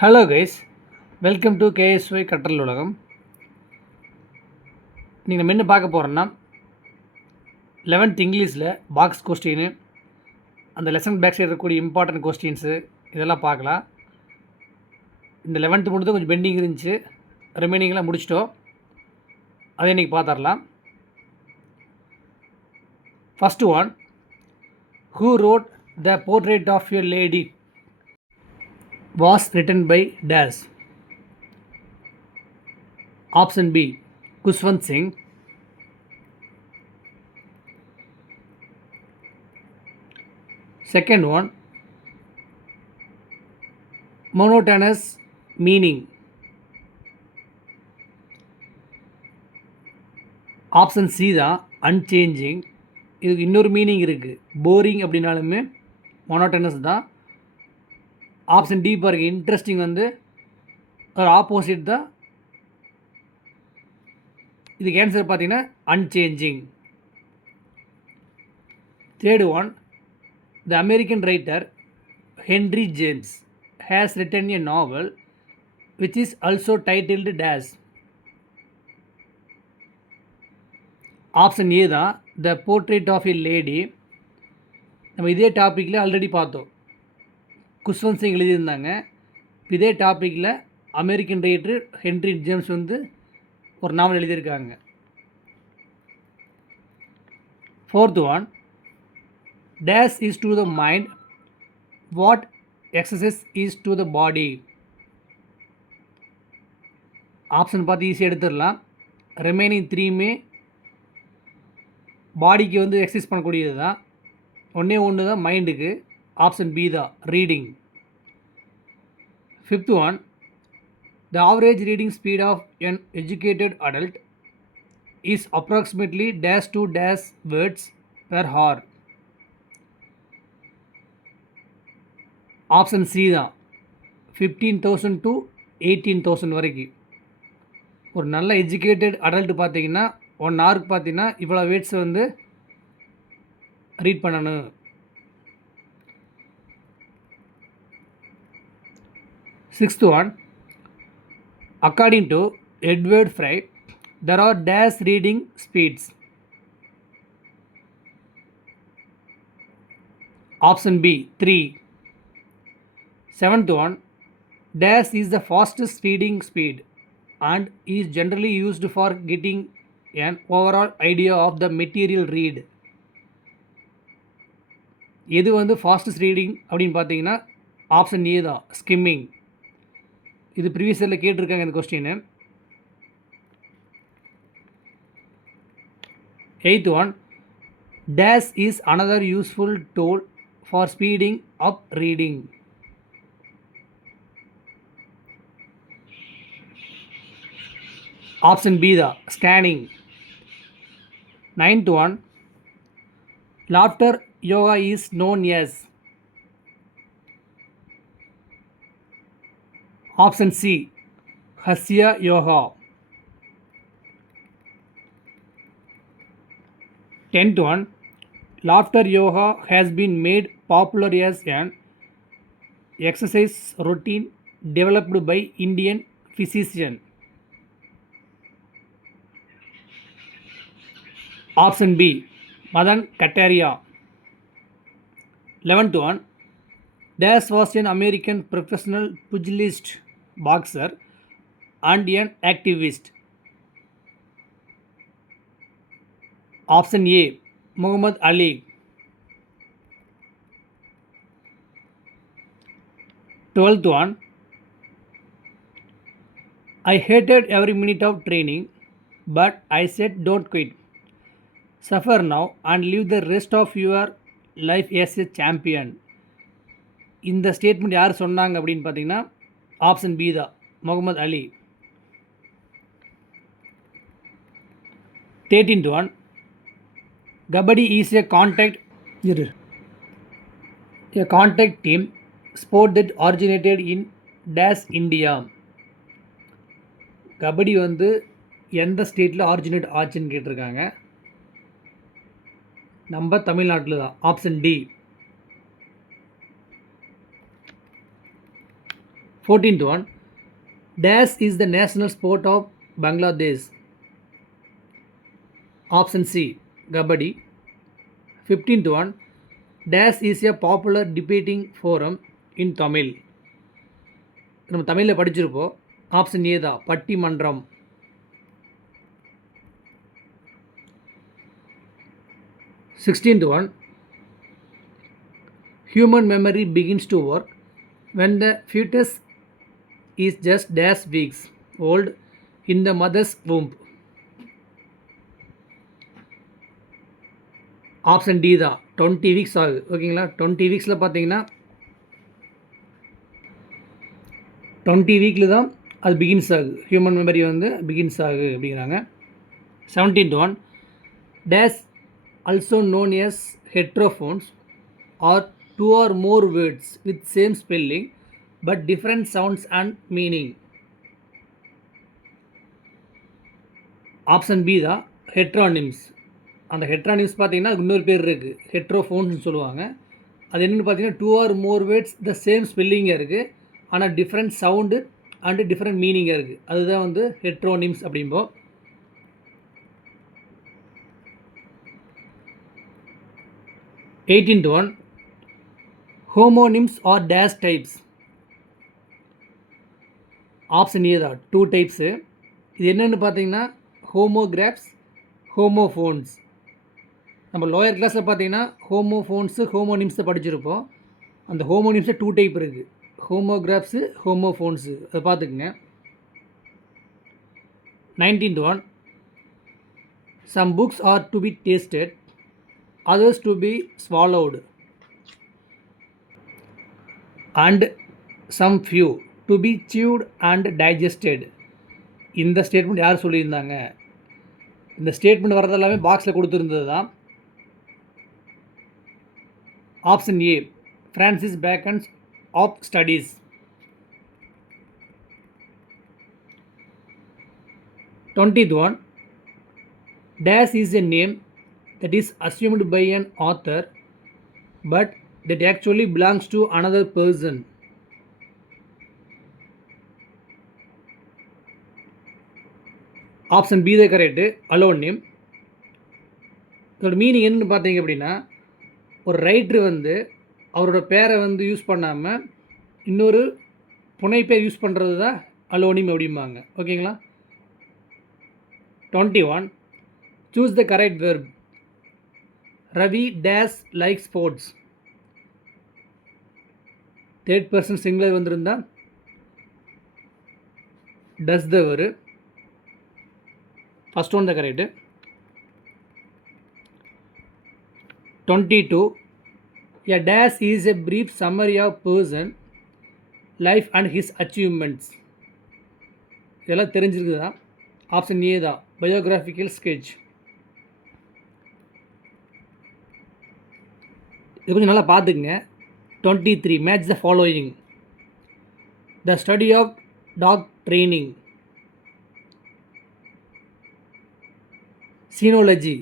Hello guys, welcome to KSY கற்றல் உலகம். நீங்கள் நம்ம என்ன பார்க்க போகிறோன்னா 11th இங்கிலீஷில் பாக்ஸ் கொஸ்டின், அந்த லெசன் பேக் சைடு இருக்கக்கூடிய இம்பார்ட்டன்ட் கொஸ்டின்ஸு இதெல்லாம் பார்க்கலாம். இந்த 11th மட்டும் கொஞ்சம் பெண்டிங் இருந்துச்சு, ரிமைனிங்லாம் முடிச்சிட்டோம். அதை இன்றைக்கி பார்த்துடலாம். First one, who wrote the portrait of your lady was written by dash. Option B, Kushwant Singh. Second one, monotonous meaning. Option C தான் அன்சேஞ்சிங். இதுக்கு இன்னொரு மீனிங் இருக்குது, போரிங் அப்படின்னாலுமே மோனோட்டனஸ் தான். ஆப்ஷன் டி பாருங்க, இன்ட்ரெஸ்டிங் வந்து ஒரு ஆப்போசிட் தான். இதுக்கு ஆன்சர் பார்த்தீங்கன்னா unchanging. Third one, the American writer Henry James has return a novel which is also titled dash. Option A தான் த போர்ட்ரேட் ஆஃப் எ லேடி. நம்ம இதே டாப்பிக்கில் ஆல்ரெடி பார்த்தோம், குஷ்வந்த் சிங் எழுதியிருந்தாங்க. இதே டாப்பிக்கில் அமெரிக்கன் ரைட்டர் ஹென்ரி ஜேம்ஸ் வந்து ஒரு நாவல் எழுதியிருக்காங்க. Fourth one, dash is to the mind what exercise is to the பாடி. ஆப்ஷன் பார்த்து ஈஸியாக எடுத்துடலாம். ரிமைனிங் த்ரீமே பாடிக்கு வந்து எக்ஸசைஸ் பண்ணக்கூடியது தான். ஒன்று தான் மைண்டுக்கு. ஆப்ஷன் பி தான் reading. Fifth one, the average reading speed of an educated adult is approximately dash to dash words per hour. Option C தான் 15,000 to 18,000 வரைக்கும். ஒரு நல்ல எஜுகேட்டட் அடல்ட் பார்த்தீங்கன்னா 1 ஹவருக்கு பார்த்தீங்கன்னா இவ்வளோ வேர்ட்ஸை வந்து ரீட் பண்ணணும். Sixth one, according to Edward Fry, there are dash reading speeds. Option B, 3. Seventh one, dash is the fastest reading speed and is generally used for getting an overall idea of the material read. எது வந்து fastest reading அப்படின்னு பார்த்தீங்கன்னா option A தான் ஸ்கிம்மிங். இது ப்ரீவியஸ் இயரில் கேட்டிருக்காங்க இந்த question. Eighth one, dash is another useful tool for speeding up reading. Option B தான் scanning. Ninth one, laughter yoga is known as. Option C, Hasya Yoga. 10th one, laughter yoga has been made popular as an exercise routine developed by Indian physician. Option B, Madan Kataria. 11th one, Dash was an American professional pugilist, boxer and an activist. Option A, Muhammad Ali. 12th one, I hated every minute of training, but I said don't quit. Suffer now and live the rest of your life as a champion. இந்த statement யார் சொன்னாங்க அப்படின்னு பார்த்தீங்கன்னா option B தான் Muhammad Ali. 13th one, kabaddi is a contact team sport that originated in dash India. Kabaddi வந்து எந்த ஸ்டேட்டில் originate ஆச்சுன்னு கேட்டிருக்காங்க. நம்ம தமிழ்நாட்டில் தான். Option D. 14th one, dash is the national sport of Bangladesh. Option C, Kabaddi. 15th one, dash is a popular debating forum in Tamil. நம்ம தமிழில் படிச்சிருப்போம். ஆப்ஷன் ஏ தான், பட்டிமன்றம். 16th one, human memory begins to work when the fetus is just dash weeks old in the mother's womb. Option D தான், 20 வீக்ஸ் ஆகுது. ஓகேங்களா, 20 வீக்ஸில் பார்த்தீங்கன்னா 20 வீக்கில் தான் அது பிகின்ஸ் ஆகுது. ஹியூமன் மெமரி வந்து பிகின்ஸ் ஆகுது அப்படிங்கிறாங்க. 17th one, dash also known as heterophones are 2 or more words with same spelling but different sounds and meaning. Option B தான், ஹெட்ரானிம்ஸ். அந்த ஹெட்ரானிம்ஸ் பார்த்தீங்கன்னா அதுக்கு இன்னொரு பேர் இருக்குது, ஹெட்ரோஃபோன்ஸ்னு சொல்லுவாங்க. அது என்னென்னு பார்த்தீங்கன்னா 2 or more words the same ஸ்பெல்லிங்காக இருக்குது, ஆனால் டிஃப்ரெண்ட் சவுண்டு அண்டு டிஃப்ரெண்ட் மீனிங்காக இருக்குது. அதுதான் வந்து ஹெட்ரோனிம்ஸ் அப்படிம்போம். 18th one, homonyms are dash types. Option A தான், 2 டைப்ஸு. இது என்னென்னு பார்த்தீங்கன்னா ஹோமோகிராஃப்ஸ், ஹோமோஃபோன்ஸ். நம்ம லோயர் கிளாஸில் பார்த்தீங்கன்னா ஹோமோஃபோன்ஸு ஹோமோனிம்ஸை படிச்சிருப்போம். அந்த ஹோமோனிம்ஸில் 2 டைப் இருக்குது, ஹோமோகிராஃப்ஸு, ஹோமோஃபோன்ஸு. அதை பார்த்துக்குங்க. 19th one, some books are to be tasted, others to be swallowed and some few to be chewed and digested. இந்த ஸ்டேட்மெண்ட் யார் சொல்லியிருந்தாங்க? இந்த ஸ்டேட்மெண்ட் வரதெல்லாமே பாக்ஸில் கொடுத்துருந்தது தான். Option A, Francis Bacon's of studies. 20th one, dash is a name that is assumed by an author but that actually belongs to another person. Option B தான் correct, alone name. இதோட meaning என்னன்னு பார்த்தீங்க அப்படின்னா, ஒரு ரைட்ரு வந்து அவரோட பேரை வந்து யூஸ் பண்ணாமல் இன்னொரு புனைப்பேர் யூஸ் பண்ணுறது தான் அலோனிம் அப்படிம்பாங்க. ஓகேங்களா. 21, choose the correct verb. Ravi dash like sports. Third person singular வந்திருந்தா does the வரும். First one தான் correct. 22, a dash is a brief summary of person life and his achievements. இதெல்லாம் தெரிஞ்சிருக்குதா? ஆப்ஷன் ஏ தான், பயோகிராஃபிக்கல் ஸ்கெட்ச். இது கொஞ்சம் நல்லா பார்த்துக்குங்க. 23, match the following. The study of dog training. Cynology,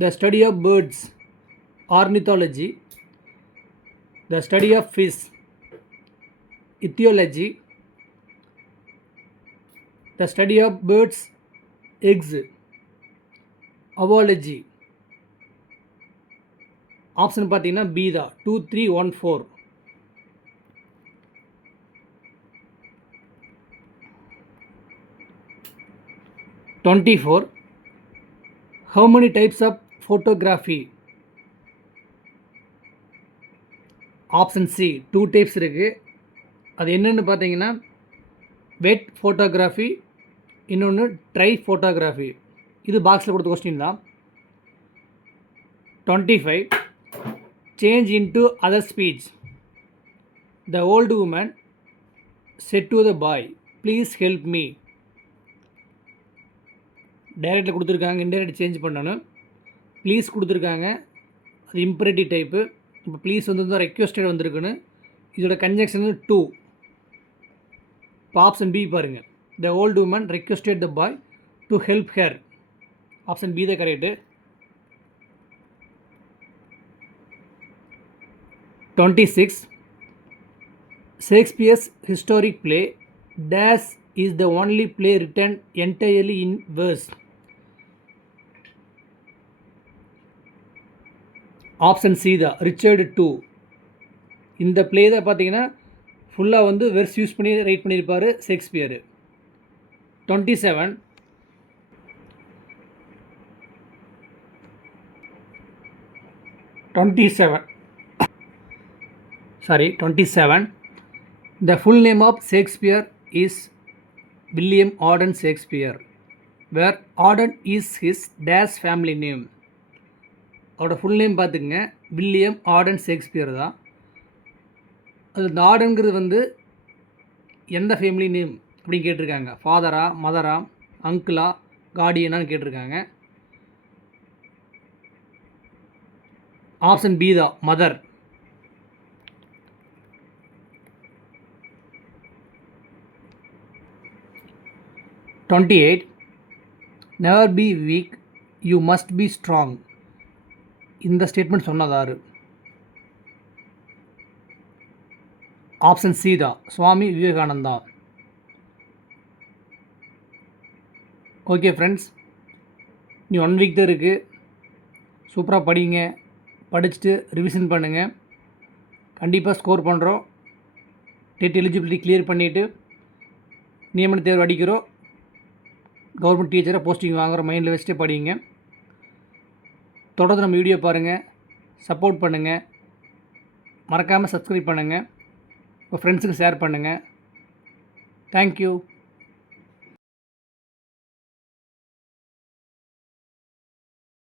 the study of birds. Ornithology, the study of fish. Ichthyology, the study of birds eggs. Avology. Option பார்த்தீங்கன்னா B தான், 2, 3, 1, 4. 24, how many types of photography? Option C, 2 types இருக்குது. அது என்னென்னு பார்த்தீங்கன்னா wet photography, இன்னொன்று dry photography. இது பாக்ஸில் கொடுத்த கொஸ்டின் தான். 25, change into other speech. The old woman said to the boy, please help me. டைரக்டில் கொடுத்துருக்காங்க, இன்டைரக்ட் சேஞ்ச் பண்ணணும். ப்ளீஸ் கொடுத்துருக்காங்க, அது இம்பரேட்டிவ் டைப்பு. இப்போ ப்ளீஸ் வந்து ரெக்வெஸ்டட் வந்திருக்குன்னு. இதோட கன்ஜெக்ஷன் 2. இப்போ ஆப்ஷன் பி பாருங்கள், the old woman requested the boy to help her. Option B தான் கரெக்டு. 26, Shakespeare's historic play Dash is the only play written entirely in verse. Option C தான் Richard two. இந்த ப்ளே தான் பார்த்தீங்கன்னா ஃபுல்லாக வந்து வெர்ஸ் யூஸ் பண்ணி ரைட் பண்ணியிருப்பார் ஷேக்ஸ்பியர். 27 The full name of Shakespeare is William Auden Shakespeare, where Auden is his dash family name. அவரோட full name பார்த்துக்குங்க, வில்லியம் ஆடன் ஷேக்ஸ்பியர் தான். அது இந்த ஆடன்கிறது வந்து எந்த ஃபேமிலி நேம் அப்படின்னு கேட்டிருக்காங்க. ஃபாதரா, மதரா, அங்கிளா, கார்டியனான்னு கேட்டிருக்காங்க. ஆப்ஷன் பி தான் mother. Never be week, you must be strong. இந்த ஸ்டேட்மெண்ட் சொன்னதாரு? ஆப்ஷன் சி தான் சுவாமி விவேகானந்தா. ஓகே ஃப்ரெண்ட்ஸ், நீ 1 வீக் தான் இருக்குது. சூப்பராக படிங்க, படிச்சுட்டு ரிவிஷன் பண்ணுங்கள். கண்டிப்பாக ஸ்கோர் பண்ணுறோம். டெட் எலிஜிபிலிட்டி கிளியர் பண்ணிவிட்டு நியமன தேர்வு அடிக்கிறோம். கவர்மெண்ட் டீச்சராக போஸ்டிங் வாங்குகிற மைண்டில் வச்சுட்டு படிங்க. தொடர்ந்து நம்ம வீடியோ பாருங்கள், சப்போர்ட் பண்ணுங்கள், மறக்காமல் சப்ஸ்கிரைப் பண்ணுங்கள், உங்கள் ஃப்ரெண்ட்ஸுக்கு ஷேர் பண்ணுங்கள். தேங்க்யூ.